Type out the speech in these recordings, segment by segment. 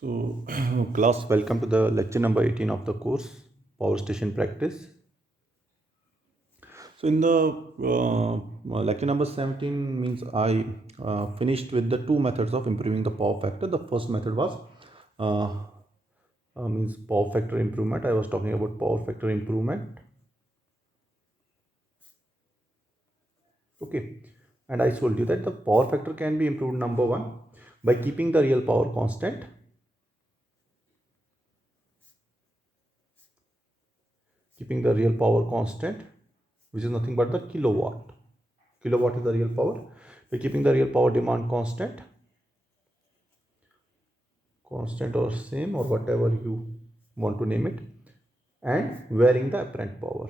So, class, welcome to the lecture number 18 of the course, Power Station Practice. So, in the lecture number 17 means I finished with the two methods of improving the power factor. The first method was means power factor improvement. I was talking about power factor improvement. Okay, and I told you that the power factor can be improved, number one, by keeping the real power constant. Keeping the real power constant, which is nothing but the kilowatt. Kilowatt is the real power. By keeping the real power demand constant or same or whatever you want to name it, and varying the apparent power.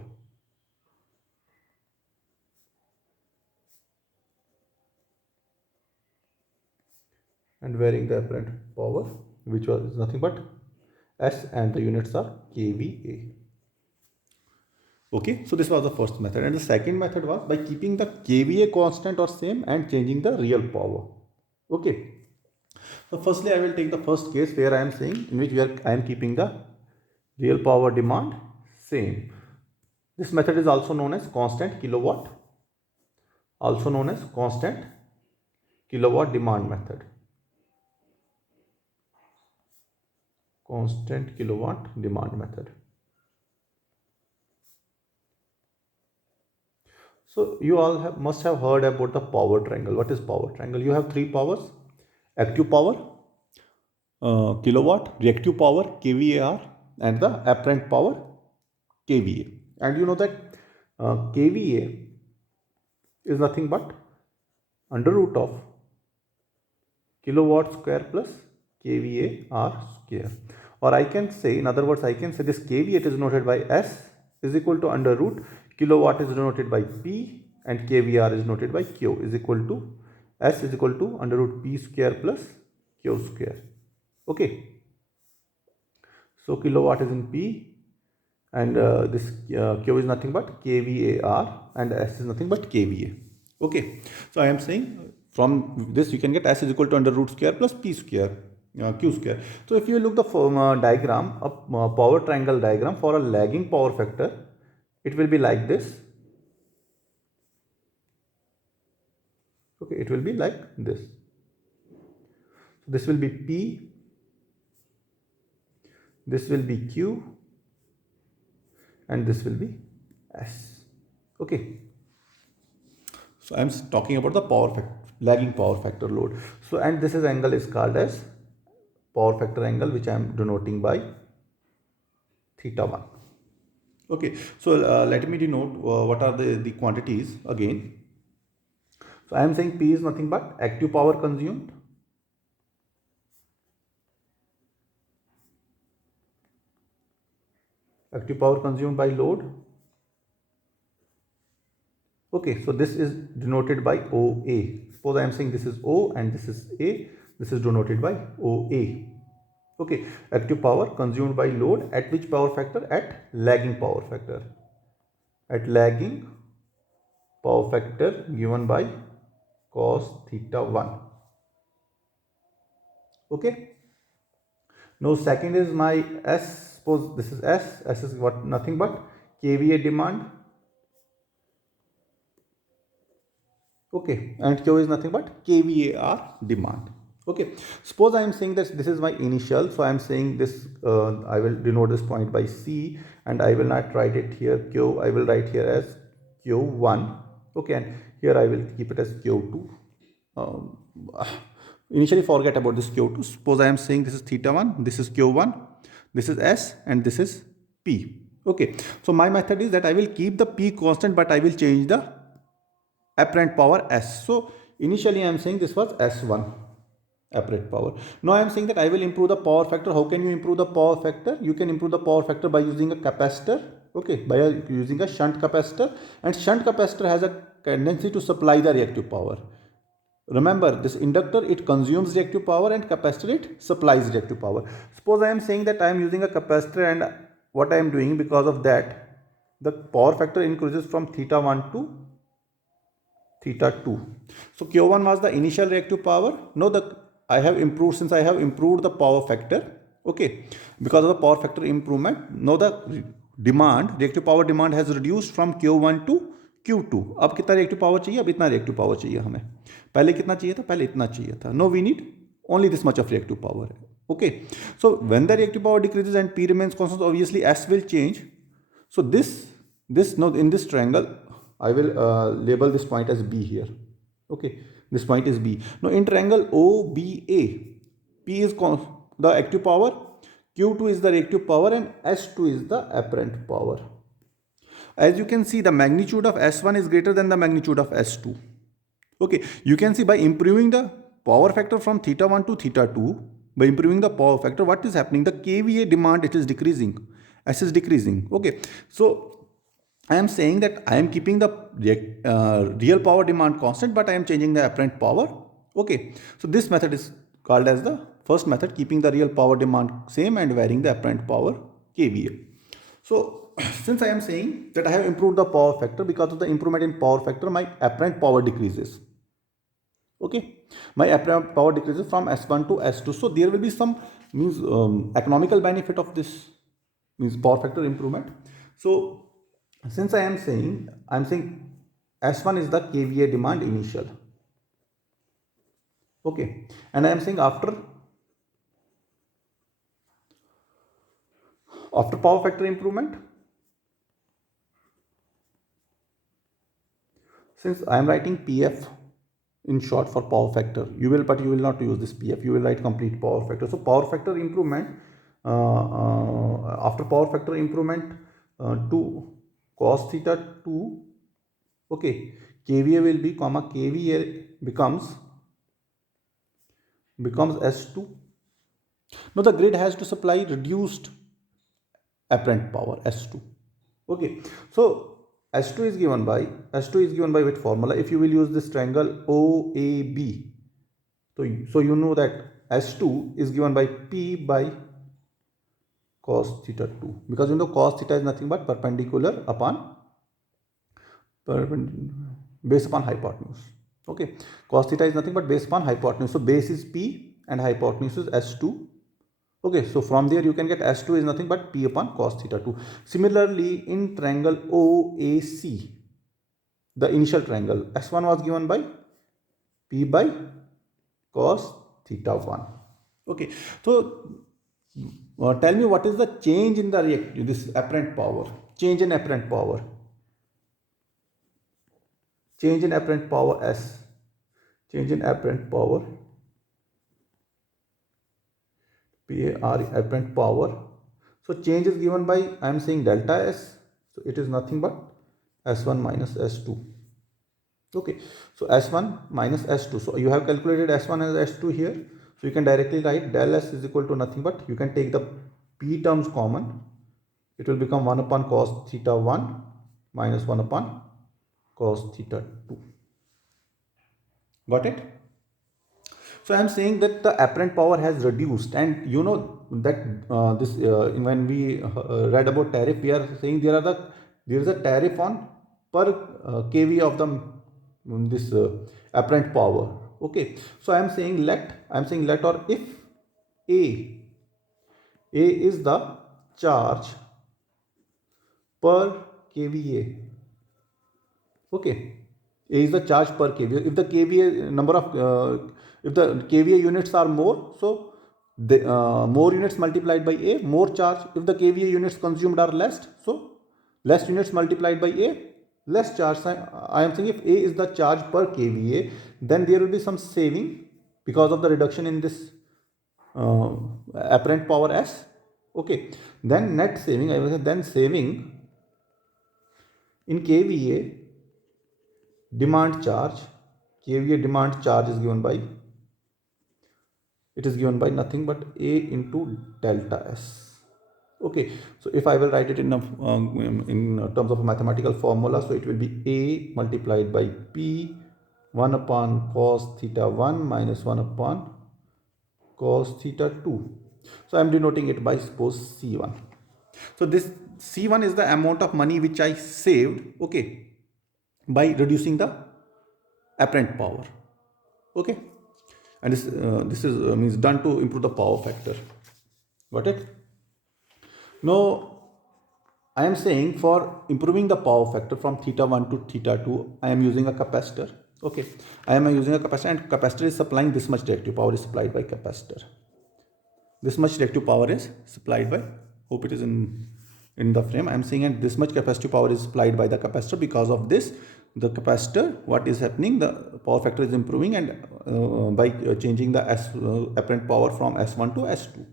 And varying the apparent power, which was nothing but S, and the units are kVA. Okay, so this was the first method, and the second method was by keeping the kVA constant or same and changing the real power. Okay, so firstly I will take the first case where I am saying in which I am keeping the real power demand same. This method is also known as constant kilowatt, also known as constant kilowatt demand method. Constant kilowatt demand method. So you all must have heard about the power triangle. What is power triangle? You have three powers: active power, kilowatt, reactive power, kVAR, and the apparent power, kVA. And you know that kVA is nothing but under root of kilowatt square plus kVAR square. Or I can say, in other words, I can say this kVA is denoted by S is equal to under root kilowatt is denoted by P and kVAR is denoted by Q is equal to S is equal to under root P square plus Q square. Okay. So kilowatt is in P, and this Q is nothing but kVAR, and S is nothing but kVA. Okay. So I am saying from this you can get S is equal to under root square plus P square. Q square. So if you look the diagram, a power triangle diagram for a lagging power factor, it will be like this. Okay, it will be like this. So this will be P, this will be Q, and this will be S. Okay. So I am talking about the power factor, lagging power factor load. So, and this is angle is called as power factor angle, which I am denoting by theta 1. Okay, so let me denote what are the quantities again. So I am saying P is nothing but active power consumed, by load. Okay, so this is denoted by OA. Suppose I am saying this is O and this is A. This is denoted by OA. Okay, active power consumed by load at which power factor? At lagging power factor. At lagging power factor given by cos theta 1. Okay. Now second is my S. Suppose this is S. S is what? Nothing but kVA demand. Okay, and Q is nothing but kVAR demand. Okay, suppose I am saying that this is my initial, so I am saying this, I will denote this point by C, and I will not write it here Q, I will write here as Q1. Okay, and here I will keep it as Q2. Initially forget about this Q2. Suppose I am saying this is theta 1, this is Q1, this is S, and this is P. Okay, so my method is that I will keep the P constant, but I will change the apparent power S. So initially I am saying this was S1 apparent power. Now I am saying that I will improve the power factor. How can you improve the power factor? You can improve the power factor by using a capacitor. Okay, by using a shunt capacitor, and shunt capacitor has a tendency to supply the reactive power. Remember, this inductor, it consumes reactive power, and capacitor, it supplies reactive power. Suppose I am saying that I am using a capacitor, and what I am doing, because of that the power factor increases from theta 1 to theta 2. So Q1 was the initial reactive power. Now the I have improved, since I have improved the power factor, okay, because of the power factor improvement, now the demand, reactive power demand has reduced from Q1 to Q2. अब कितना reactive power चाहिए? अब इतना reactive power चाहिए हमें. पहले कितना चाहिए था? पहले इतना चाहिए था. Now we need only this much of reactive power. Okay, so when the reactive power decreases and P remains constant, obviously S will change. So this now in this triangle, I will label this point as B here. Okay, this point is B. Now in triangle OBA, P is the active power, Q2 is the reactive power, and S2 is the apparent power. As you can see, the magnitude of S1 is greater than the magnitude of S2. Okay, you can see by improving the power factor from theta 1 to theta 2, by improving the power factor, what is happening? The kVA demand, it is decreasing. S is decreasing. Okay, so I am saying that I am keeping the real power demand constant, but I am changing the apparent power. Okay, so this method is called as the first method, keeping the real power demand same and varying the apparent power kVA. So since I am saying that I have improved the power factor, because of the improvement in power factor, my apparent power decreases. Okay, my apparent power decreases from S1 to S2. So there will be some economical benefit of this, means power factor improvement. So since I am saying S1 is the kVA demand initial. Okay, and I am saying after power factor improvement, since I am writing PF in short for power factor, but you will not use this PF, you will write complete power factor. So power factor improvement, after power factor improvement to cos theta 2, okay, kVA will be kVA becomes S2. Now the grid has to supply reduced apparent power S2. Okay, so S2 is given by which formula? If you will use this triangle OAB, so you know that S2 is given by P by cos theta 2, because you know cos theta is nothing but perpendicular upon base upon hypotenuse. Okay, cos theta is nothing but base upon hypotenuse. So base is P and hypotenuse is S2. Okay, so from there you can get S2 is nothing but P upon cos theta 2. Similarly, in triangle OAC, the initial triangle, S1 was given by P by cos theta 1. Okay, so tell me what is the change in the this apparent power, change in apparent power, change in apparent power S, change in apparent power PAR, apparent power. So change is given by, I am saying delta S, so it is nothing but S1 minus S2. Okay, so S1 minus S2. So you have calculated S1 as S2 here. So you can directly write del S is equal to nothing but, you can take the P terms common. It will become 1 upon cos theta 1 minus 1 upon cos theta 2. Got it? So I am saying that the apparent power has reduced, and you know that when we read about tariff, we are saying there is a tariff on per kVA of the this apparent power. Okay, so I am saying let or if A is the charge per kVA. Okay, A is the charge per kVA. If the kVA number of if the kVA units are more, so the more units multiplied by A, more charge. If the kVA units consumed are less, so less units multiplied by A, less charge. I am saying if A is the charge per kVA, then there will be some saving because of the reduction in this apparent power S. Okay, then net saving, I will say then saving in kVA demand charge. kVA demand charge is given by, it is given by nothing but A into delta S. Okay, so if I will write it in terms of a mathematical formula, so it will be A multiplied by P 1 upon cos theta 1 minus 1 upon cos theta 2. So I am denoting it by suppose C1. So this C1 is the amount of money which I saved, okay, by reducing the apparent power. Okay, and this is means done to improve the power factor. Got it? Now I am saying for improving the power factor from theta 1 to theta 2, I am using a capacitor. Okay, I am using a capacitor, and capacitor is supplying this much reactive power is supplied by capacitor. This much reactive power is supplied by, hope it is in the frame. I am saying, and this much capacitive power is supplied by the capacitor. Because of this, the capacitor, what is happening, the power factor is improving, and by changing the apparent power from S1 to S2.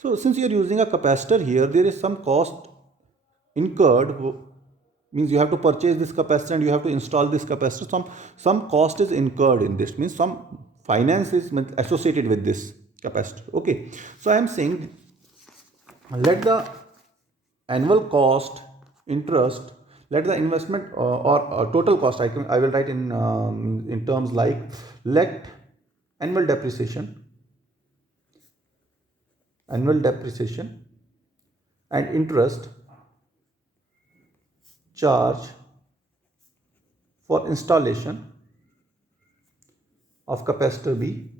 So since you are using a capacitor here, there is some cost incurred, means you have to purchase this capacitor and you have to install this capacitor. Some cost is incurred in this, means some finance is associated with this capacitor. Okay, so I am saying, let the annual cost, interest, let the investment or total cost, I will write in terms like, let annual depreciation and interest charge for installation of capacitor B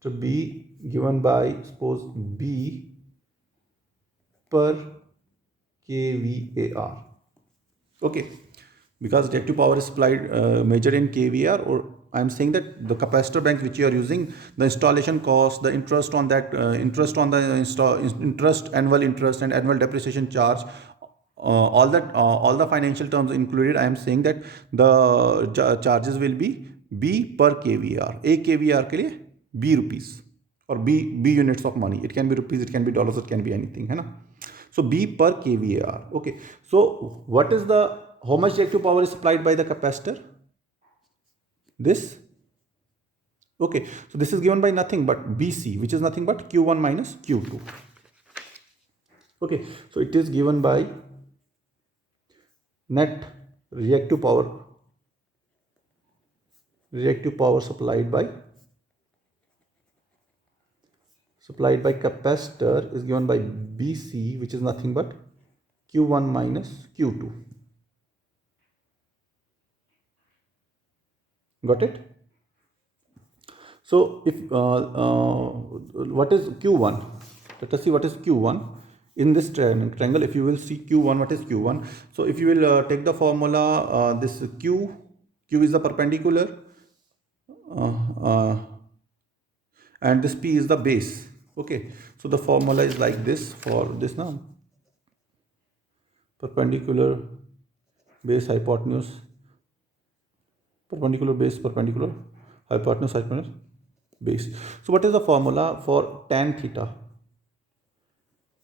to be given by, suppose, B per kVAR. Okay, because reactive power is supplied measured in kVAR, or I am saying that the capacitor bank which you are using, the installation cost, the interest on that, interest on the interest, annual interest and annual depreciation charge, all the financial terms included. I am saying that the charges will be B per kVAR. A kVAR के लिए B rupees or B units of money. It can be rupees, it can be dollars, it can be anything, है ना? So B per kVAR. Okay. So what is the, how much reactive power is supplied by the capacitor? This. Okay. So this is given by nothing but BC, which is nothing but Q1 minus Q2. Okay. So it is given by net reactive power supplied by capacitor is given by BC, which is nothing but Q1 minus Q2. Got it? So if what is Q1? Let us see what is Q1 in this triangle. If you will see Q1, what is Q1? So if you will take the formula, this Q is the perpendicular, and this P is the base. Okay, so the formula is like this for this now: perpendicular base hypotenuse, perpendicular base, perpendicular hypotenuse, hypotenuse base. So what is the formula for tan theta?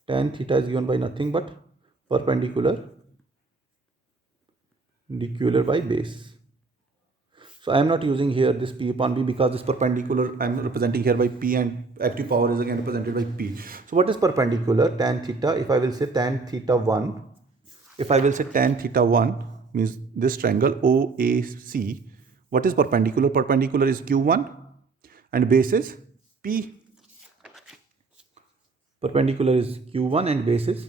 Tan theta is given by nothing but perpendicular by base. So I am not using here this P upon B because this perpendicular I am representing here by P, and active power is again represented by P. So what is perpendicular? Tan theta. If I will say tan theta 1, means this triangle OAC. What is perpendicular? Perpendicular is Q1 and base is P. Perpendicular is Q1 and base is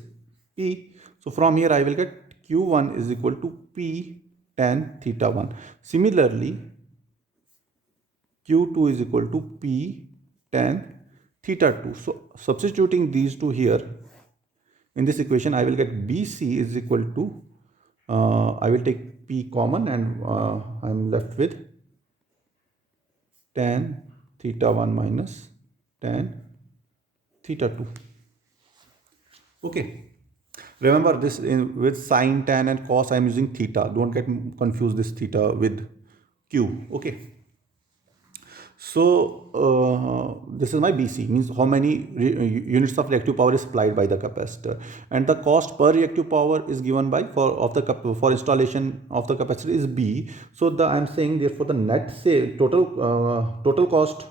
P. So from here I will get Q1 is equal to P tan theta 1. Similarly, Q2 is equal to P tan theta 2. So substituting these two here in this equation, I will get BC is equal to, I will take P common, and I am left with tan theta 1 minus tan theta 2. Okay. Remember this, with sine, tan and cos I am using theta. Don't get confused this theta with Q. Okay. So this is my BC, means how many units of reactive power is supplied by the capacitor, and the cost per reactive power is given by for installation of the capacitor is B. So I am saying therefore the net say total cost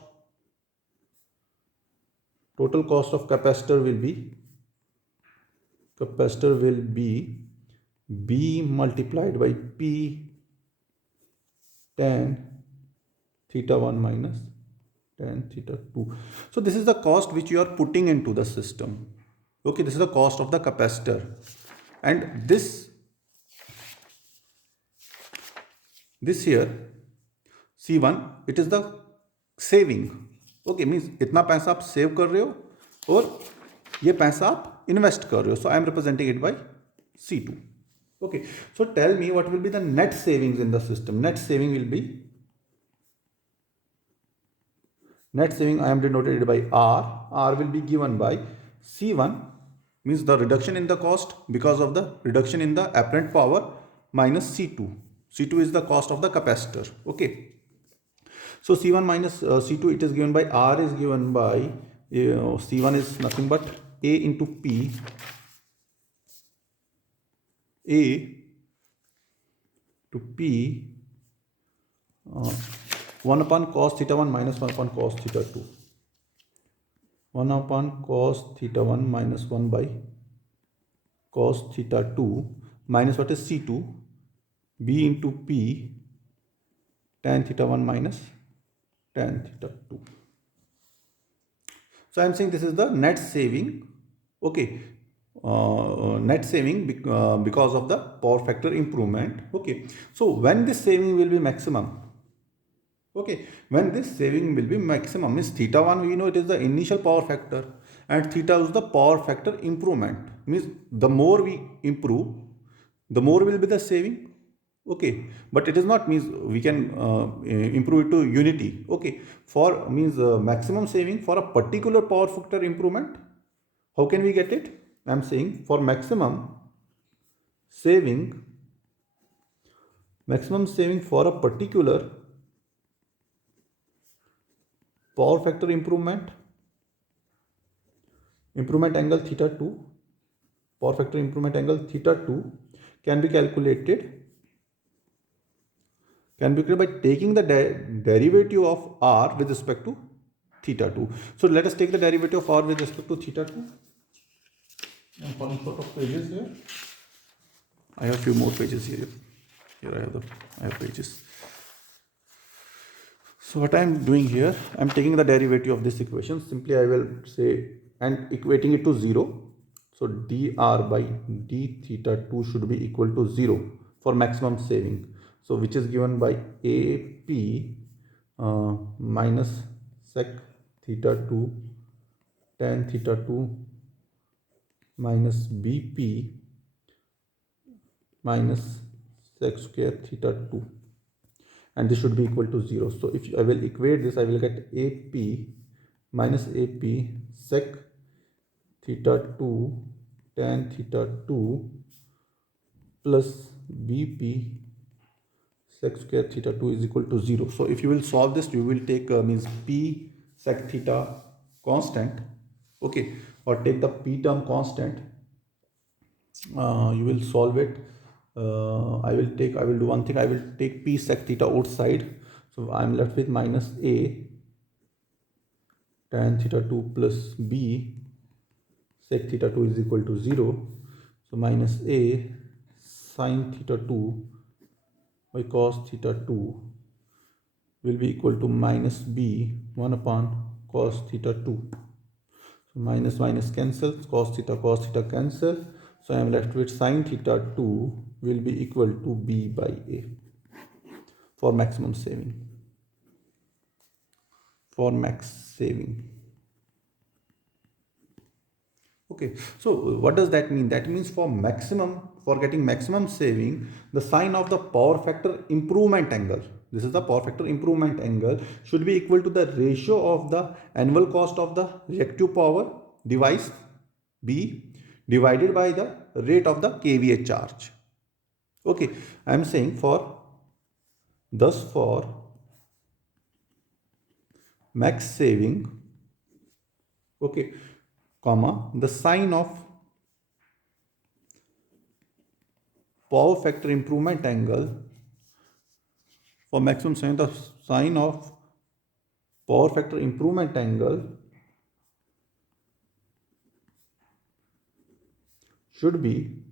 of capacitor will be B multiplied by P tan theta 1 minus tan theta 2. So this is the cost which you are putting into the system. Okay, this is the cost of the capacitor, and this here C1, it is the saving, okay, means इतना पैसा आप save कर रहे हो और ये पैसा आप इन्वेस्ट कर रहे हो, so I am representing it by C2. Okay, so tell me what will be the net savings in the system. Net saving will be, net saving I am denoted by R. R will be given by C1, means the reduction in the cost because of the reduction in the apparent power, minus C2. C2 is the cost of the capacitor. Okay, so C1 minus C2, it is given by R is given by C1 is nothing but A into P, A to P, 1 upon cos theta 1 minus 1 upon cos theta 2. 1 upon cos theta 1 minus 1 by cos theta 2 minus what is C2, B into P, tan theta 1 minus tan theta 2. So I am saying this is the net saving. Okay, net saving because of the power factor improvement. Okay, so when this saving will be maximum? Okay, when this saving will be maximum, means theta 1 we know it is the initial power factor and theta is the power factor improvement, means the more we improve, the more will be the saving. Okay, but it is not means we can improve it to unity. Okay, for means maximum saving for a particular power factor improvement, how can we get it? I am saying for maximum saving for a particular power factor improvement angle theta 2, power factor improvement angle theta 2 can be calculated by taking the derivative of R with respect to theta 2. So let us take the derivative of R with respect to theta 2. I am falling short of pages here. I have few more pages here. Here I have pages. So what I am doing here, I am taking the derivative of this equation. Simply I will say and equating it to 0. So dr by d theta 2 should be equal to 0 for maximum saving. So which is given by AP minus sec theta 2 tan theta 2 minus BP minus sec square theta 2, and this should be equal to 0. So if I will equate this, I will get AP minus AP sec theta 2 tan theta 2 plus BP sec square theta 2 is equal to 0. So if you will solve this, you will take means P sec theta constant, okay, or take the P term constant. You will solve it. I will do one thing. I will take P sec theta outside. So I am left with minus A tan theta 2 plus B sec theta 2 is equal to 0. So minus A sin theta 2 by cos theta 2 will be equal to minus B 1 upon cos theta 2. So minus minus cancels, cos theta cancel. So I am left with sin theta 2 will be equal to B by A for maximum saving. For max saving. Okay, so what does that mean? That means for getting maximum saving, the sign of the power factor improvement angle, this is the power factor improvement angle, should be equal to the ratio of the annual cost of the reactive power device B divided by the rate of the kVA charge. Okay, I am saying for max saving, okay, comma, the sign of power factor improvement angle, for maximum saving, the sign of power factor improvement angle should be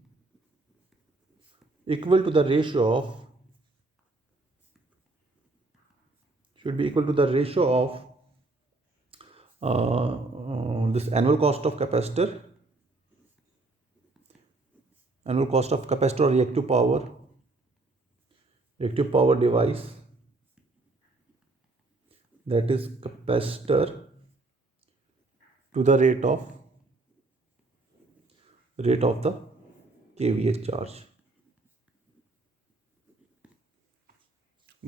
equal to the ratio of this annual cost of capacitor or reactive power device that is capacitor to the rate of the kVA charge.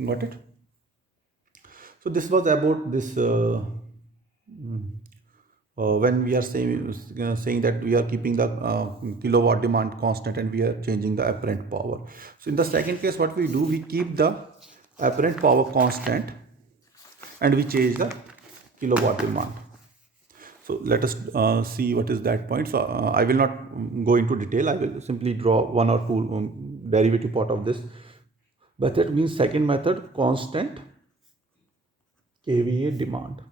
Got it? So this was about this when we are saying that we are keeping the kilowatt demand constant and we are changing the apparent power. So in the second case, what we do, we keep the apparent power constant and we change the kilowatt demand. So let us see what is that point. So I will not go into detail. I will simply draw one or two derivative part of this. But that means second method, constant kVA demand.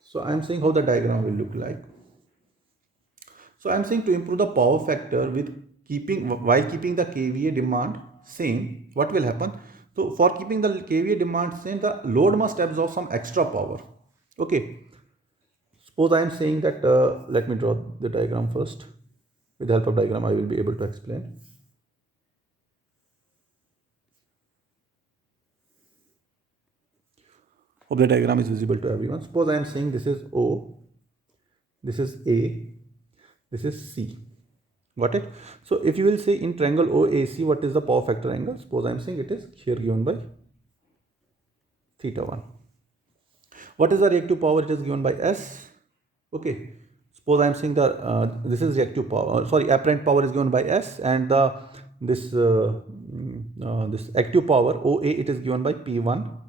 So I am saying how the diagram will look like. So I am saying to improve the power factor while keeping the kVA demand same, what will happen? So for keeping the kVA demand same, the load must absorb some extra power. Okay. Suppose I am saying that, let me draw the diagram first. With the help of diagram, I will be able to explain. Hope the diagram is visible to everyone. Suppose I am saying this is O, this is A, this is C. Got it? So if you will say in triangle OAC, what is the power factor angle? Suppose I am saying it is here given by theta 1. What is the reactive power? It is given by S. Okay. Suppose I am saying that this is reactive power. Apparent power is given by S, and this active power OA, it is given by P1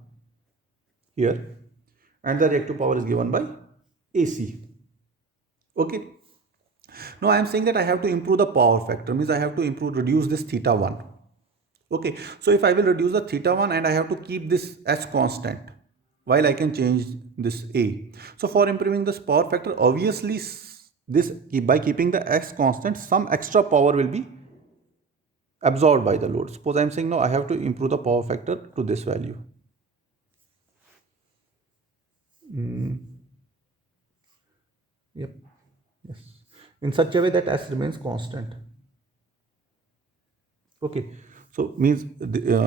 here, and the reactive power is given by AC. Okay. Now I am saying that I have to improve the power factor, means I have to reduce this theta 1. Okay, so if I will reduce the theta 1 and I have to keep this S constant while I can change this A. So for improving this power factor, obviously this by keeping the X constant, some extra power will be absorbed by the load. Suppose I am saying now I have to improve the power factor to this value. Yep. Yes. In such a way that S remains constant. Okay. So means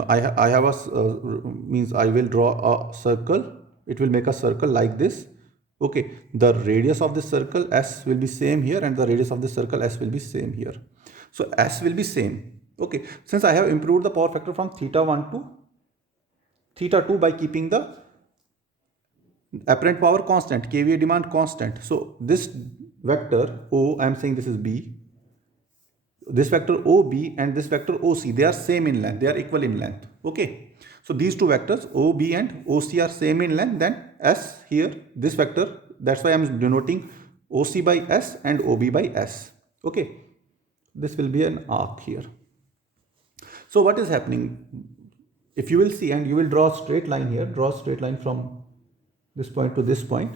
I have means I will draw a circle. It will make a circle like this. Okay. The radius of this circle S will be same here, and the radius of this circle S will be same here. So S will be same. Okay. Since I have improved the power factor from theta 1 to theta 2 by keeping the apparent power constant, kVA demand constant. So this vector O, I am saying this is B. This vector OB and this vector OC, they are same in length, they are equal in length. Okay. So these two vectors OB and OC are same in length, then S here, this vector, that's why I am denoting OC by S and OB by S. Okay. This will be an arc here. So what is happening? If you will see, and you will draw a straight line here, draw a straight line from this point to this point,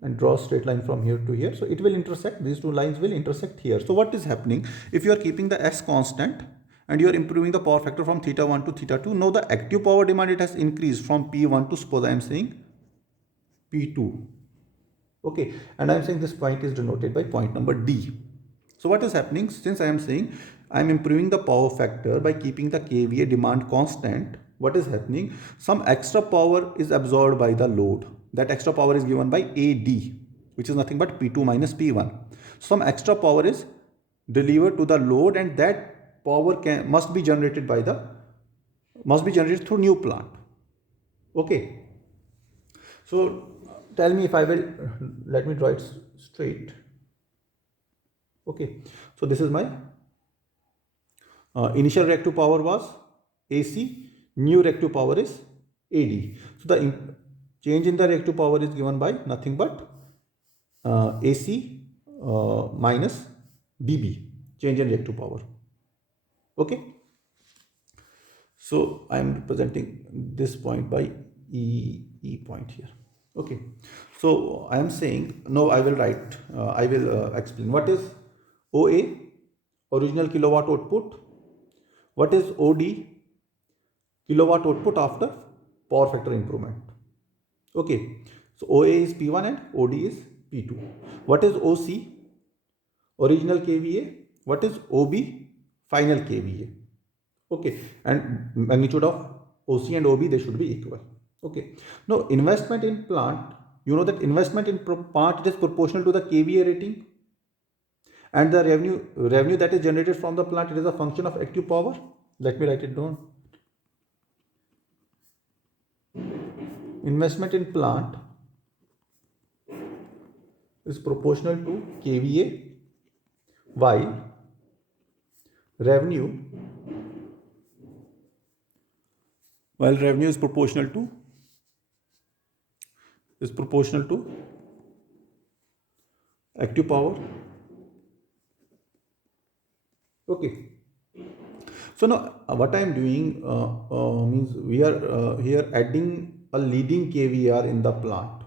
and draw a straight line from here to here. So it will intersect, these two lines will intersect here. So what is happening? If you are keeping the S constant and you are improving the power factor from theta 1 to theta 2, now the active power demand, it has increased from P1 to, suppose I am saying, P2. Okay, and I am saying this point is denoted by point number D. So what is happening? Since I am saying I am improving the power factor by keeping the kVA demand constant, what is happening? Some extra power is absorbed by the load. That extra power is given by AD, which is nothing but P2 minus P1. Some extra power is delivered to the load, and that power must be generated through new plant. Okay. So tell me if I will, let me draw it straight. Okay. So this is my initial reactive power was AC, new reactive power is AD. So the change in the reactive power is given by nothing but AC minus BB, change in reactive power. Okay. So I am representing this point by E point here. Okay. So I am saying, now I will write, I will explain what is OA, original kilowatt output. What is OD, kilowatt output after power factor improvement. Okay, so OA is P1 and OD is P2. What is OC, original kVA? What is OB, final kVA? Okay, and magnitude of OC and OB, they should be equal. Okay. Now investment in plant, you know that investment in plant, it is proportional to the KVA rating, and the revenue that is generated from the plant, it is a function of active power. Let me write it down. Investment in plant is proportional to KVA, while revenue is proportional to active power. Okay. So now what I am doing means we are here adding a leading kVAR in the plant.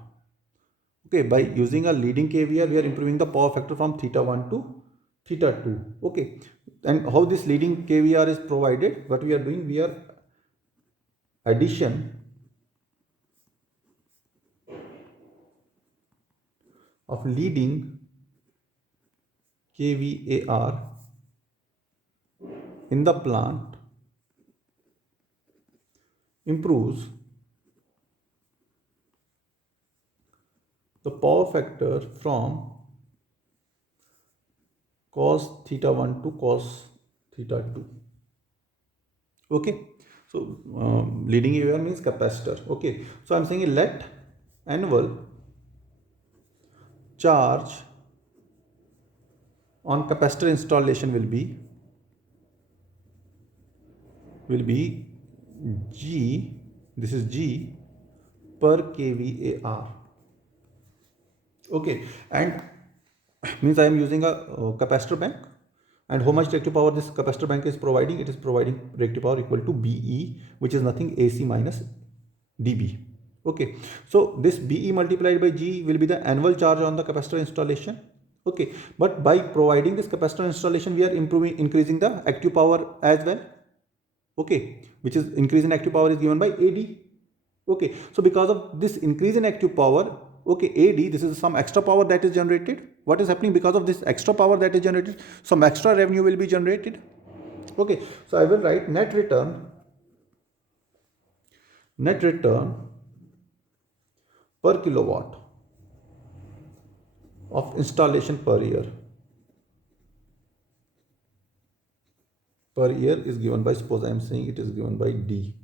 Okay, by using a leading kVAR, we are improving the power factor from theta 1 to theta 2. Okay, and how this leading kVAR is provided, what we are doing, we are addition of leading kVAR in the plant improves the power factor from cos theta 1 to cos theta 2. Okay, so leading kVAR means capacitor. Okay, so I'm saying let annual charge on capacitor installation will be G, this is G per kVAR. Okay, and means I am using a capacitor bank, and how much reactive power this capacitor bank is providing? It is providing reactive power equal to BE, which is nothing AC minus dB. Okay, so this BE multiplied by G will be the annual charge on the capacitor installation. Okay, but by providing this capacitor installation, we are increasing the active power as well. Okay, which is increase in active power is given by AD. Okay, so because of this increase in active power, okay, AD, this is some extra power that is generated. What is happening because of this extra power that is generated? Some extra revenue will be generated. Okay, so I will write net return per kilowatt of installation per year is given by, suppose I am saying it is given by D.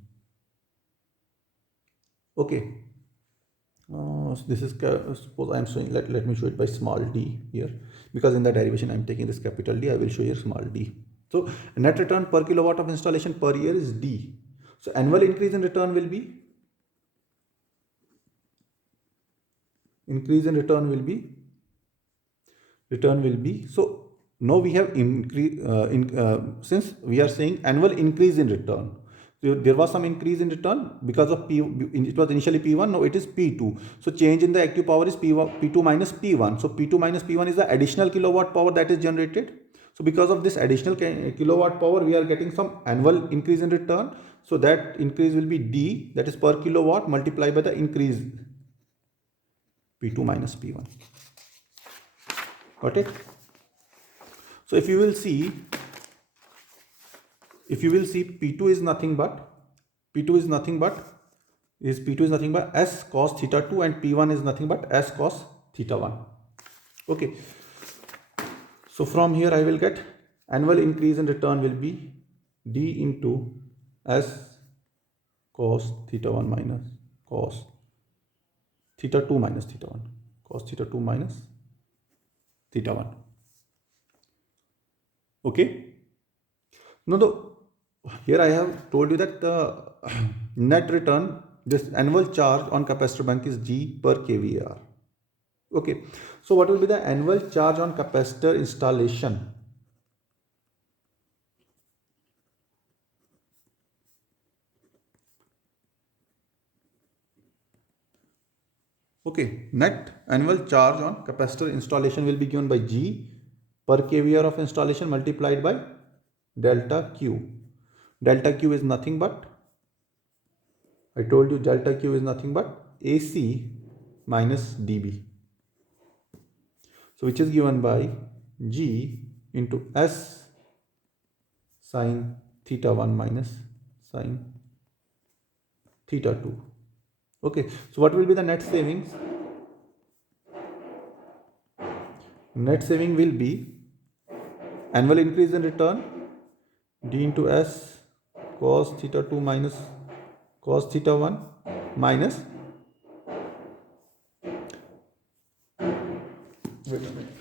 Okay, so this is, suppose I am showing, let me show it by small d here, because in the derivation I am taking this capital D. I will show here small d. So net return per kilowatt of installation per year is D. So annual increase in return will be so now we have since we are saying annual increase in return, so there was some increase in return because of P, it was initially P1, now it is P2. So change in the active power is P2 minus P1. So P2 minus P1 is the additional kilowatt power that is generated. So because of this additional kilowatt power, we are getting some annual increase in return. So that increase will be D, that is per kilowatt, multiplied by the increase P2 minus P1. Got it? So if you will see P2 is nothing but S cos theta 2, and P1 is nothing but S cos theta 1. Okay, so from here I will get annual increase in return will be D into S cos theta 1 minus cos theta 2 minus theta 1, cos theta 2 minus theta 1. Okay, now here I have told you that the net return, this annual charge on capacitor bank is G per kVAR. Okay, so what will be the annual charge on capacitor installation? Okay, net annual charge on capacitor installation will be given by G per kVAR of installation multiplied by delta Q. Delta Q is nothing but, I told you delta Q is nothing but AC minus dB. So which is given by G into S sine theta 1 minus sine theta 2. Okay, so what will be the net savings? Net saving will be annual increase in return d into s cos theta 2 minus cos theta 1 minus, wait a minute,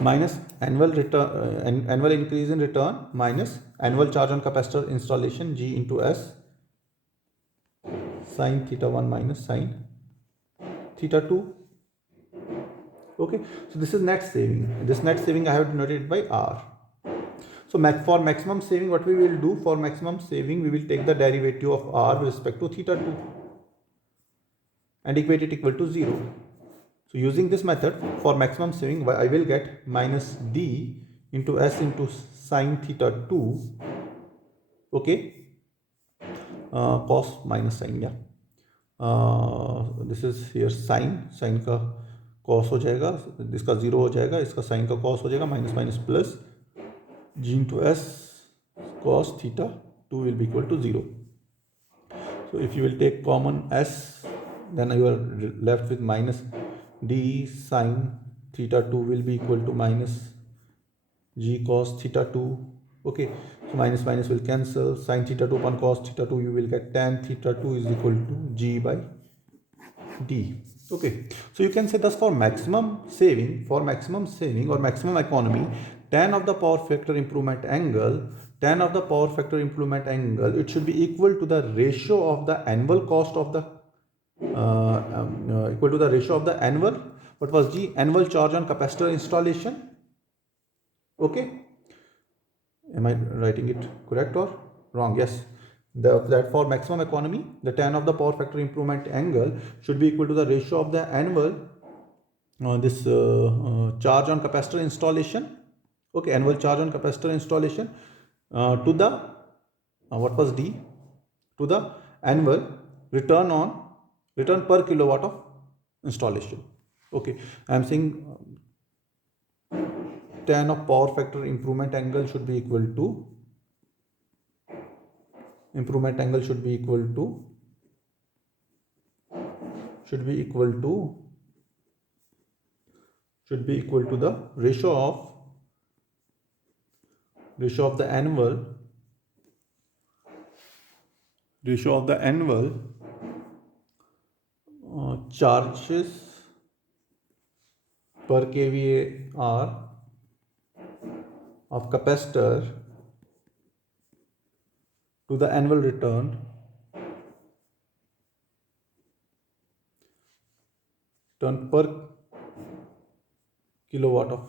minus annual return annual increase in return minus annual charge on capacitor installation g into s sin theta 1 minus sin theta 2. Okay, so this is net saving. This net saving I have denoted by r. So for maximum saving, what we will do, for maximum saving we will take the derivative of r with respect to theta 2 and equate it equal to 0. So using this method, for maximum saving, I will get minus d into s into sin theta 2, okay, cos minus sin, yeah, this is here sin का cos हो जाएगा, इसका 0 हो जाएगा, इसका sin का cos हो जाएगा, minus minus plus g into s cos theta 2 will be equal to 0. So if you will take common s, then you are left with minus d sin theta 2 will be equal to minus g cos theta 2. Okay, so minus minus will cancel, sin theta 2 upon cos theta 2, you will get tan theta 2 is equal to g by d. Okay, so you can say thus for maximum saving or maximum economy, tan of the power factor improvement angle, it should be equal to the ratio of the annual cost of the equal to the ratio of the annual, what was G, annual charge on capacitor installation. Okay, am I writing it correct or wrong? Yes, that for maximum economy, the tan of the power factor improvement angle should be equal to the ratio of the annual charge on capacitor installation. Okay, annual charge on capacitor installation to the what was D, to the annual return per kilowatt of installation. Okay, I am saying tan of power factor improvement angle should be equal to the ratio of the annual charges per kVAR of capacitor to the annual return per kilowatt of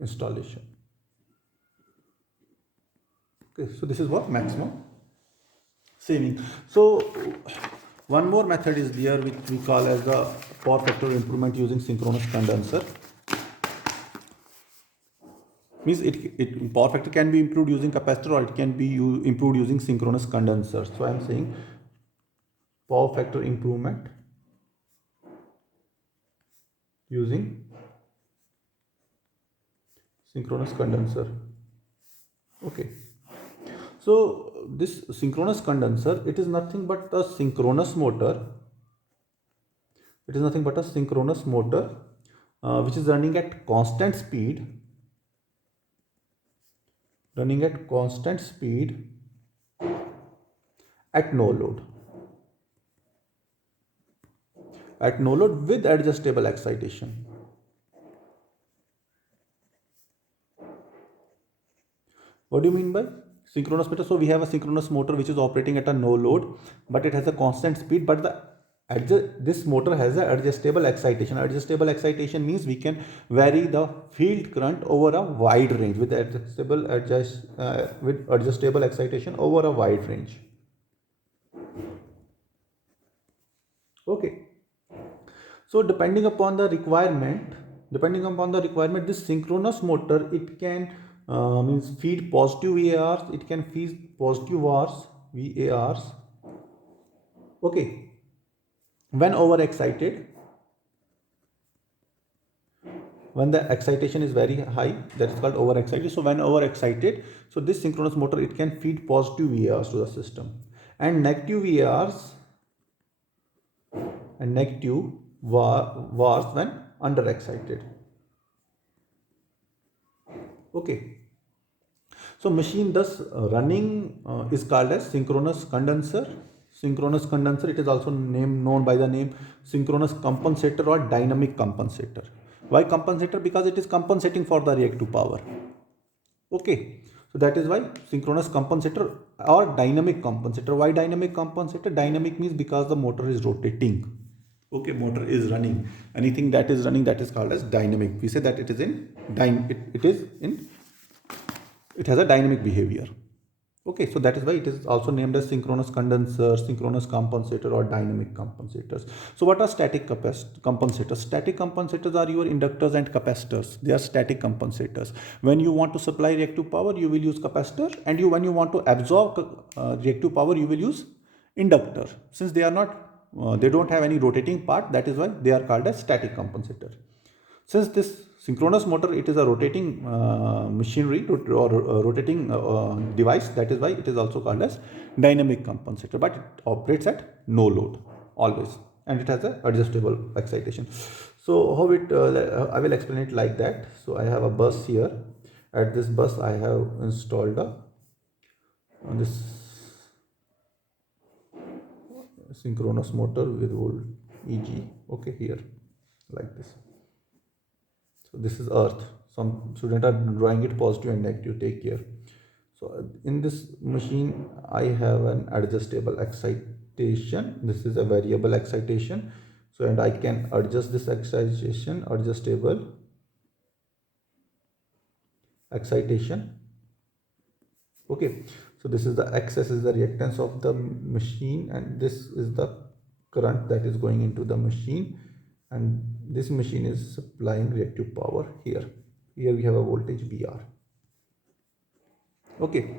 installation. Okay, so this is what maximum saving. So one more method is there which we call as the power factor improvement using synchronous condenser. Means power factor can be improved using capacitor or it can be improved using synchronous condenser. So I am saying power factor improvement using synchronous condenser. Okay, so this synchronous condenser, it is nothing but a synchronous motor. Which is running at constant speed at no load with adjustable excitation. What do you mean by synchronous motor? So we have a synchronous motor which is operating at a no load, but it has a constant speed, but this motor has an adjustable excitation. Adjustable excitation means we can vary the field current over a wide range with adjustable excitation over a wide range. Okay, so depending upon the requirement, this synchronous motor, it can means feed positive VARs, it can feed positive VARs. Okay, when overexcited when the excitation is very high, that is called overexcited. So when overexcited, so this synchronous motor, it can feed positive VARs to the system, and negative VARs and negative VARs when underexcited. Okay. So machine thus running is called as synchronous condenser. Synchronous condenser, it is also known by the name synchronous compensator or dynamic compensator. Why compensator? Because it is compensating for the reactive power. Okay, so that is why synchronous compensator or dynamic compensator. Why dynamic compensator? Dynamic means because the motor is rotating. Okay, motor is running. Anything that is running, that is called as dynamic. We say that it is in it has a dynamic behavior. Okay, so that is why it is also named as synchronous condenser, synchronous compensator, or dynamic compensators. So what are static compensators? Static compensators are your inductors and capacitors. They are static compensators. When you want to supply reactive power, you will use capacitor, and when you want to absorb reactive power, you will use inductor. Since they are not, they don't have any rotating part, that is why they are called as static compensator. Since this synchronous motor, it is a rotating machinery or rotating device, that is why it is also called as dynamic compensator, but it operates at no load always, and it has a adjustable excitation. So how it I will explain it like that. So I have a bus here. At this bus I have installed this synchronous motor with volt EG. Okay, here like this. So this is earth. Some students are drawing it positive and negative, take care. So in this machine I have an adjustable excitation. This is a variable excitation. So, and I can adjust this excitation, adjustable excitation. Okay, so this is the Xs is the reactance of the machine, and this is the current that is going into the machine, and this machine is supplying reactive power here. Here we have a voltage VR. Okay,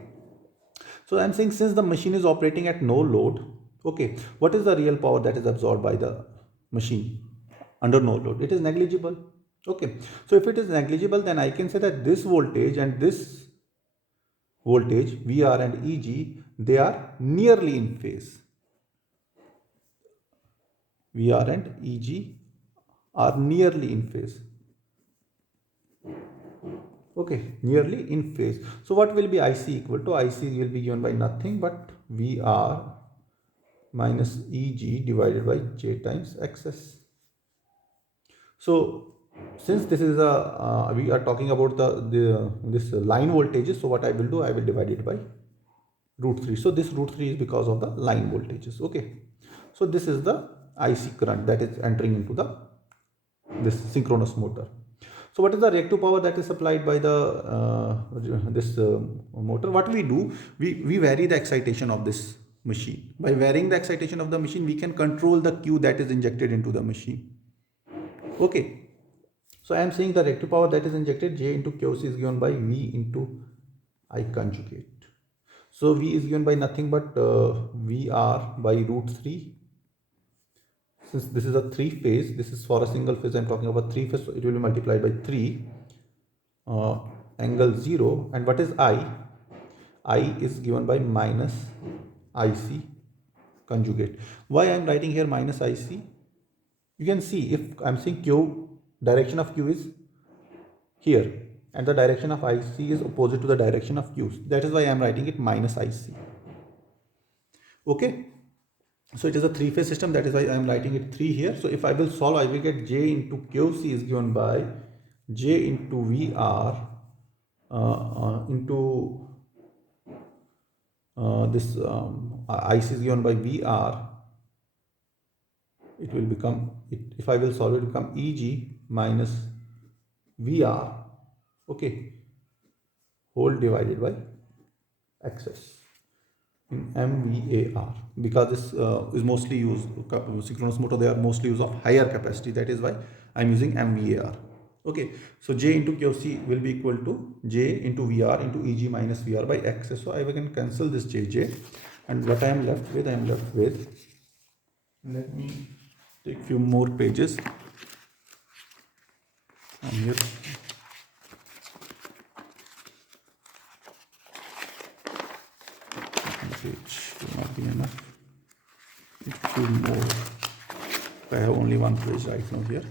so I'm saying since the machine is operating at no load, okay, what is the real power that is absorbed by the machine under no load? It is negligible. Okay, so if it is negligible, then I can say that this voltage and this voltage VR and EG, they are nearly in phase. VR and EG are nearly in phase. Okay, nearly in phase. So what will be IC equal to? IC will be given by nothing but VR minus EG divided by J times XS. So since this is a we are talking about this line voltages, so what I will do, I will divide it by root 3. So this root 3 is because of the line voltages. Okay, so this is the IC current that is entering into this synchronous motor. So what is the reactive power that is supplied by the this motor? What we do, we vary the excitation of this machine. By varying the excitation of the machine, we can control the Q that is injected into the machine. Okay, so I am saying the reactive power that is injected, J into QC, is given by V into I conjugate. So V is given by nothing but VR by root 3. Since this is a 3-phase, this is for a single phase, I am talking about 3-phase, so it will be multiplied by 3, angle 0. And what is I? I is given by minus IC conjugate. Why I am writing here minus IC? You can see if I am saying Q, direction of Q is here, and the direction of IC is opposite to the direction of Q. That is why I am writing it minus IC. Okay, so it is a 3-phase system, that is why I am writing it 3 here. So if I will solve, I will get J into QC is given by J into VR into this IC is given by VR. It will become, if I will solve it, become EG minus VR, okay, whole divided by XS in MVAR, because this is mostly used, synchronous motor, they are mostly used of higher capacity, that is why I am using MVAR. Okay, so J into QC will be equal to J into VR into EG minus VR by XS. So I can cancel this JJ, and what I am left with, let me take few more pages. and here page will not be enough. It should more. I have only one page right now here.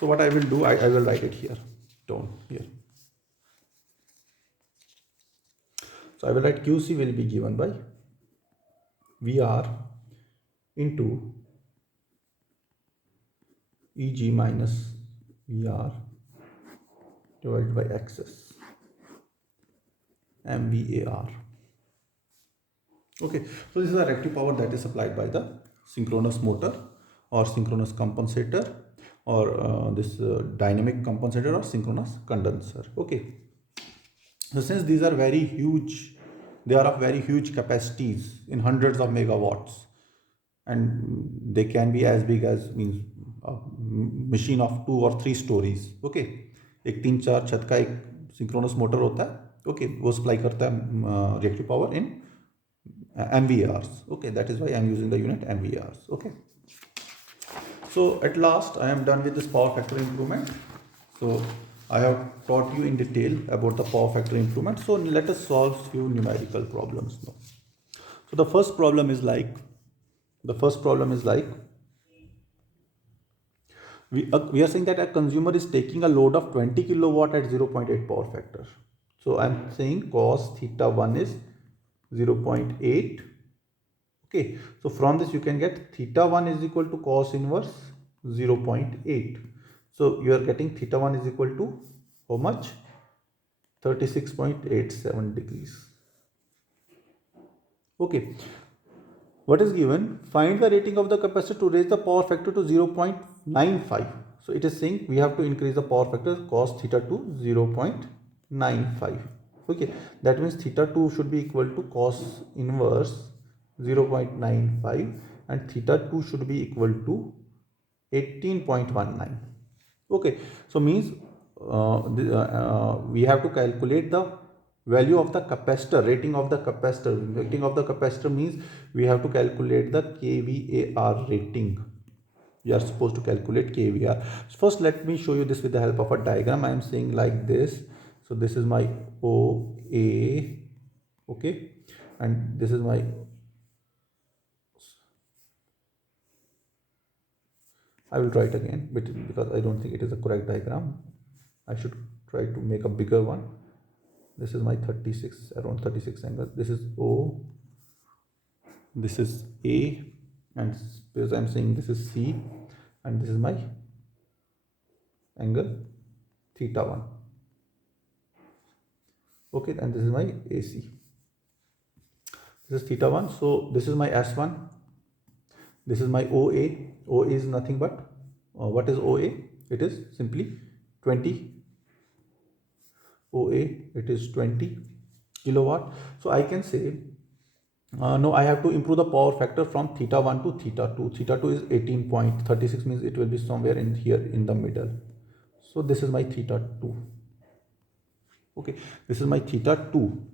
So what I will do, I will write it here, down here. So I will write QC will be given by VR into EG minus VR divided by XS MVAR. Okay, so this is a reactive power that is supplied by the synchronous motor or synchronous compensator or this dynamic compensator or synchronous condenser. Okay, so since these are very huge, they are of very huge capacities in hundreds of megawatts, and they can be as big as means a machine of 2 or 3 stories. Okay, एक 3-4 छत का एक synchronous motor होता है. Okay, वो supply करता है reactive power in MVARs. Okay, that is why I am using the unit MVARs. Okay, so at last I am done with this power factor improvement. So I have taught you in detail about the power factor improvement. So let us solve few numerical problems now. So the first problem is like we are saying that a consumer is taking a load of 20 kilowatt at 0.8 power factor. So I am saying cos theta 1 is 0.8. Okay, so from this you can get theta 1 is equal to cos inverse 0.8. So you are getting theta 1 is equal to how much? 36.87 degrees. Okay, what is given? Find the rating of the capacitor to raise the power factor to 0.95. So it is saying we have to increase the power factor cos theta to 0.95. Okay, that means theta 2 should be equal to cos inverse 0.95 and theta 2 should be equal to 18.19. Okay, so means we have to calculate the value of the capacitor, rating of the capacitor. Rating of the capacitor means we have to calculate the kVAR rating. We are supposed to calculate kVAR. So first let me show you this with the help of a diagram. I am saying like this. So this is my OA, okay, and this is my I will try it again because I don't think it is a correct diagram. I should try to make a bigger one. This is my 36, around 36 angle. This is O, this is A, and because I am saying this is C, and this is my angle theta 1. Okay, and this is my AC. This is theta 1. So this is my S1. This is my OA. OA is nothing but what is OA? It is simply 20. OA, it is 20 kilowatt. So I can say no, I have to improve the power factor from theta 1 to theta 2. Theta 2 is 18.36, means it will be somewhere in here in the middle. So this is my theta 2. Okay, this is my theta 2.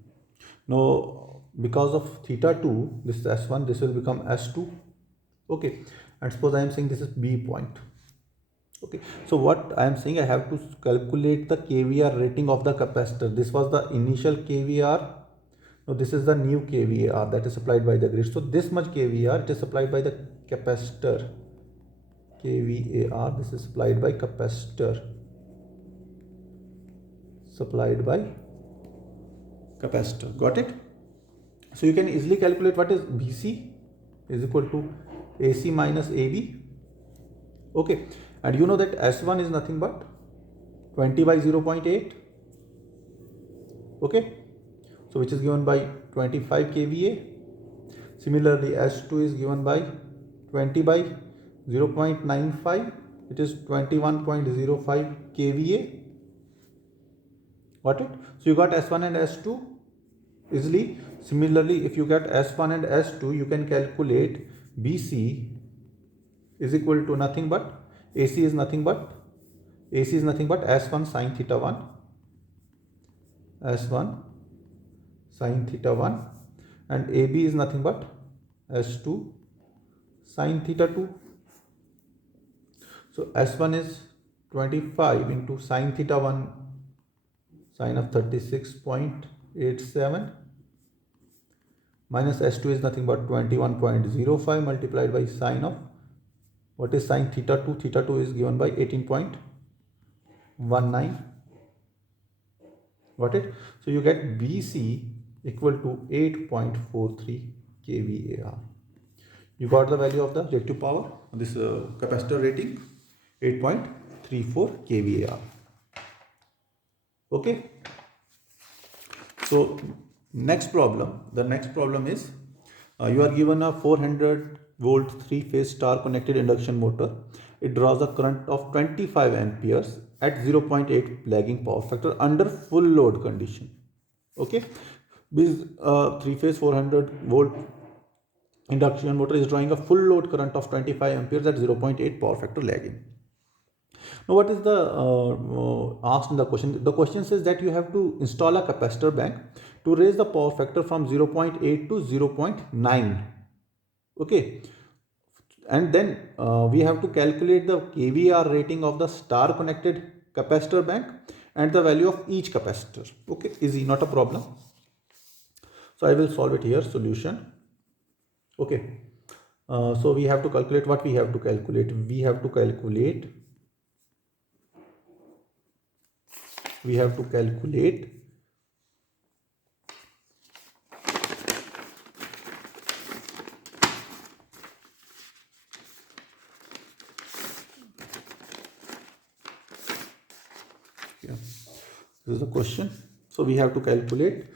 Now because of theta 2, this is S1, this will become S2. Okay, and suppose I am saying this is B point. Okay, so what I am saying, I have to calculate the kVAR rating of the capacitor. This was the initial kVAR. Now this is the new kVAR that is supplied by the grid. So this much kVAR, it is supplied by the capacitor. kVAR, this is supplied by capacitor. Supplied by capacitor. Got it? So you can easily calculate what is BC is equal to AC minus AB. Okay, and you know that S1 is nothing but 20 by 0.8. Okay, so which is given by 25 kVA. Similarly, S2 is given by 20 by 0.95. It is 21.05 kVA. Got it? So you got S1 and S2 easily. Similarly, if you get S1 and S2, you can calculate BC is equal to nothing but AC is nothing but S1 sine theta 1, S1 sine theta 1, and AB is nothing but S2 sine theta 2. So S1 is 25 into sine theta 1 sine of 36.87 minus S2 is nothing but 21.05 multiplied by sine of, what is sine theta 2? Theta 2 is given by 18.19. Got it? So you get BC equal to 8.43 kVAR. You got the value of the reactive power, this capacitor rating, 8.34 kVAR. Okay. So next problem, the next problem is you are given a 400 volt 3-phase star connected induction motor. It draws a current of 25 amperes at 0.8 lagging power factor under full load condition. Okay, this 3-phase 400 volt induction motor is drawing a full load current of 25 amperes at 0.8 power factor lagging. Now what is the asked in the question? The question says that you have to install a capacitor bank to raise the power factor from 0.8 to 0.9. Okay, and then we have to calculate the kVAR rating of the star connected capacitor bank and the value of each capacitor. Okay, easy, not a problem. So I will solve it here. Solution. Okay, so we have to calculate what we have to calculate. We have to calculate yeah, this is the question. So we have to calculate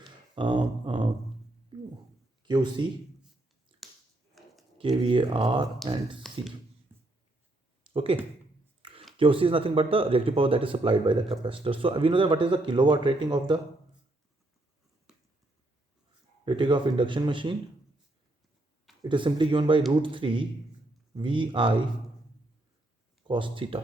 QC, kVAR and C. Okay, QC is nothing but the reactive power that is supplied by the capacitor. So we know that what is the kilowatt rating of the induction machine. It is simply given by √3 VI cos theta.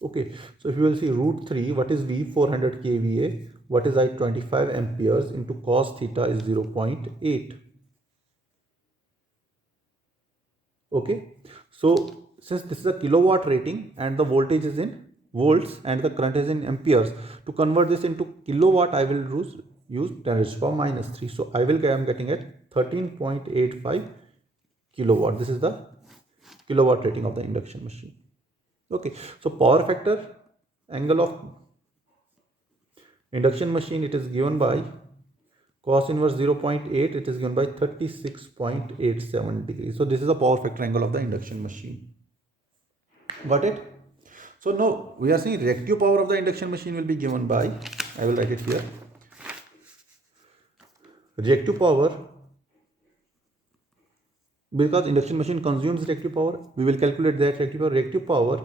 Okay, so if you will see √3, what is V? 400 kVA. What is I? 25 amperes into cos theta is 0.8. Okay, so since this is a kilowatt rating and the voltage is in volts and the current is in amperes, to convert this into kilowatt I will use 10⁻⁻3. So I am getting at 13.85 kilowatt. This is the kilowatt rating of the induction machine. Okay, so power factor angle of induction machine, it is given by cos inverse 0.8, it is given by 36.87 degrees. So this is the power factor angle of the induction machine. Got it? So now we are saying reactive power of the induction machine will be given by, I will write it here, reactive power, because induction machine consumes reactive power, we will calculate that reactive power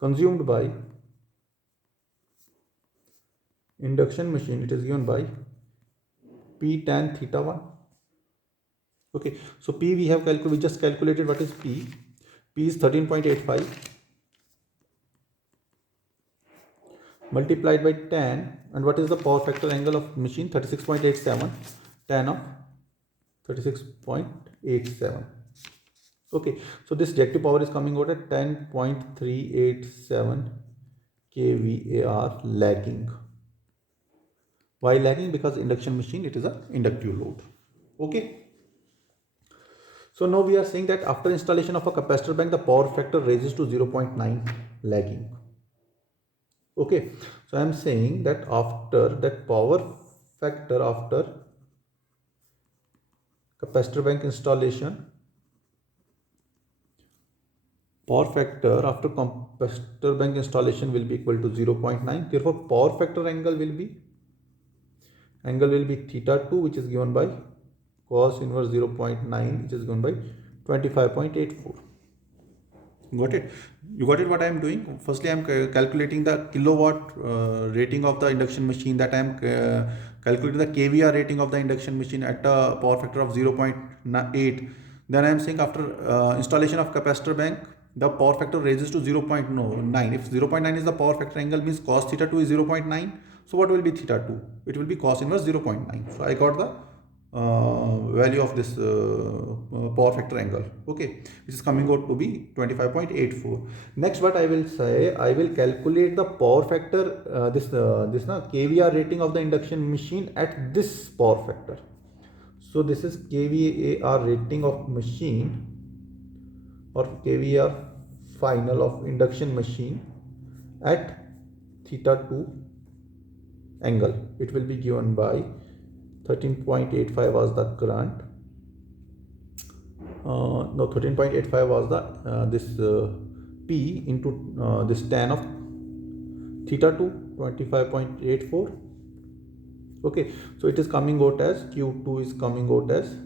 consumed by induction machine, it is given by P tan theta 1. Okay, so P we have we just calculated what is P. P is 13.85 multiplied by tan, and what is the power factor angle of machine? 36.87, tan of 36.87. Okay, so this reactive power is coming out at 10.387 kVAR lagging. Why lagging? Because induction machine, it is a inductive load. Okay, so now we are saying that after installation of a capacitor bank, the power factor raises to 0.9 lagging. Okay, so I am saying that after that power factor, after capacitor bank installation, power factor after capacitor bank installation will be equal to 0.9. Therefore power factor angle will be theta 2, which is given by cos inverse 0.9, which is given by 25.84. Got it? You got it what I am doing? Firstly, I am calculating the kilowatt rating of the induction machine, that I am calculating the kVAR rating of the induction machine at a power factor of 0.8. Then I am saying after installation of capacitor bank, the power factor raises to 0.9. If 0.9 is the power factor angle, means cos theta 2 is 0.9. So what will be theta 2? It will be cos inverse 0.9. So I got the value of this power factor angle, okay, which is coming out to be 25.84. Next, what I will say, I will calculate the power factor, this kVAR rating of the induction machine at this power factor. So this is kVAR rating of machine or kVAR final of induction machine at theta 2 angle. It will be given by 13.85 was the current. No, 13.85 was the this P into this tan of theta 2, 25.84. Okay, so it is coming out as Q2 is coming out as,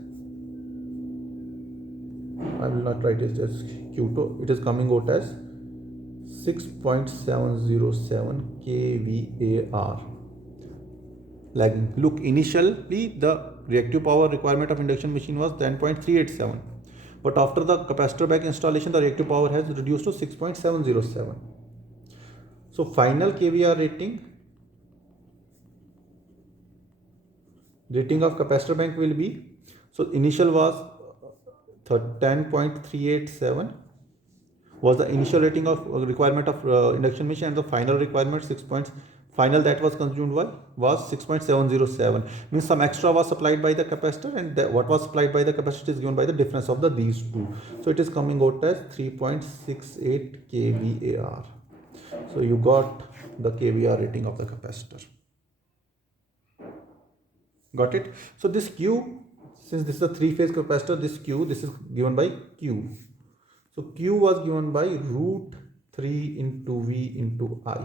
I will not write it as Q2, it is coming out as 6.707 kVAR lagging. Look, initially the reactive power requirement of induction machine was 10.387, but after the capacitor back installation the reactive power has reduced to 6.707. So final kVAR rating of capacitor bank will be, so initial was 10.387 was the initial rating of requirement of induction machine, and the final requirement final that was consumed by was 6.707. Means some extra was supplied by the capacitor, and what was supplied by the capacitor is given by the difference of these two. So it is coming out as 3.68 kVAR. So you got the kVAR rating of the capacitor. Got it? So this Q, since this is a three-phase capacitor, this Q, this is given by Q. So Q was given by root 3 into V into I.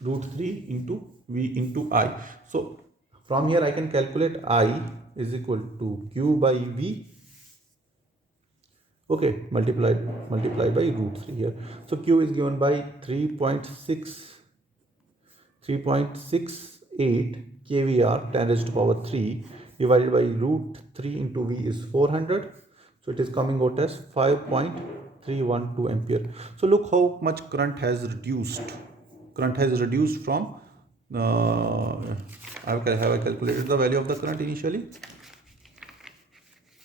Root 3 into V into I. So from here I can calculate I is equal to Q by V. Okay, multiplied by root 3 here. So Q is given by 3.68 kVAR 10 raised to power 3 divided by root 3 into V is 400. So it is coming out as 5.312 ampere. So look how much current has reduced. Current has reduced from, have I calculated the value of the current initially?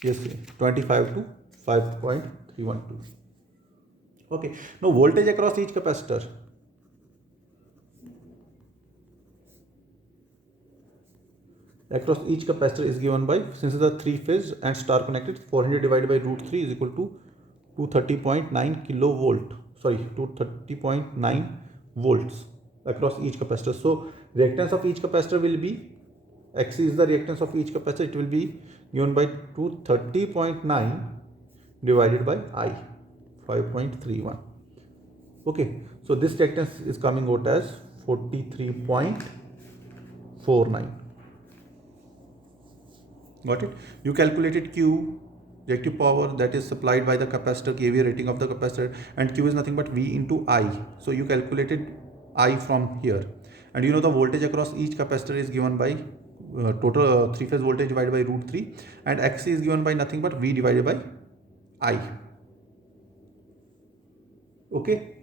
Yes, 25 to 5.312. Okay, now voltage across each capacitor. Across each capacitor is given by, since it is a three-phase and star connected, 400 divided by root 3 is equal to 230.9 kilovolt. Sorry, 230.9 volts across each capacitor. So reactance of each capacitor will be, X is the reactance of each capacitor, it will be given by 230.9 divided by I, 5.31. Okay, so this reactance is coming out as 43.49. Got it? You calculated Q, reactive power that is supplied by the capacitor, kVA rating of the capacitor, and Q is nothing but V into I. So you calculated I from here, and you know the voltage across each capacitor is given by total three-phase voltage divided by root 3, and X is given by nothing but V divided by I. Okay.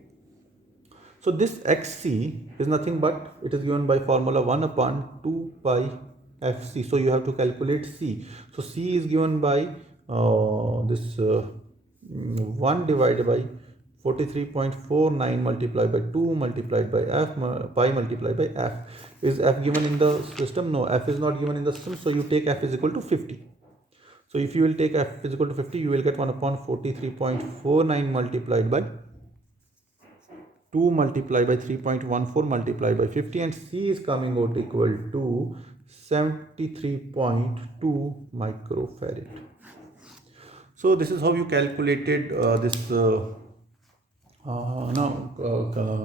So this XC is nothing but, it is given by formula 1 upon 2 pi FC. So you have to calculate C. So C is given by 1 divided by 43.49 multiplied by 2 multiplied by F pi multiplied by F. Is F given in the system? No, F is not given in the system. So you take F is equal to 50. So if you will take F is equal to 50, you will get 1 upon 43.49 multiplied by 2 multiplied by 3.14 multiplied by 50, and C is coming out equal to 73.2 microfarad. So this is how you calculated this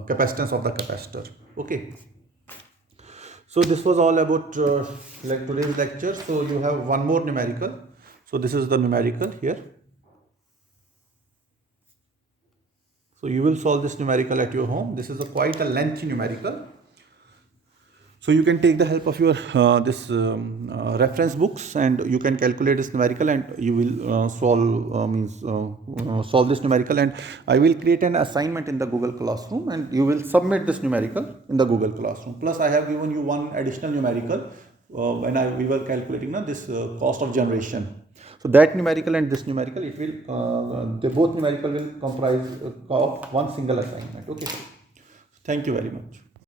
capacitance of the capacitor. Okay. So this was all about like today's lecture. So you have one more numerical. So this is the numerical here. So you will solve this numerical at your home. This is quite a lengthy numerical. So you can take the help of your reference books, and you can calculate this numerical, and you will solve this numerical, and I will create an assignment in the Google Classroom, and you will submit this numerical in the Google Classroom. Plus I have given you one additional numerical when we were calculating this cost of generation. So that numerical and this numerical, it will the both numerical will comprise of one single assignment. Okay. Thank you very much.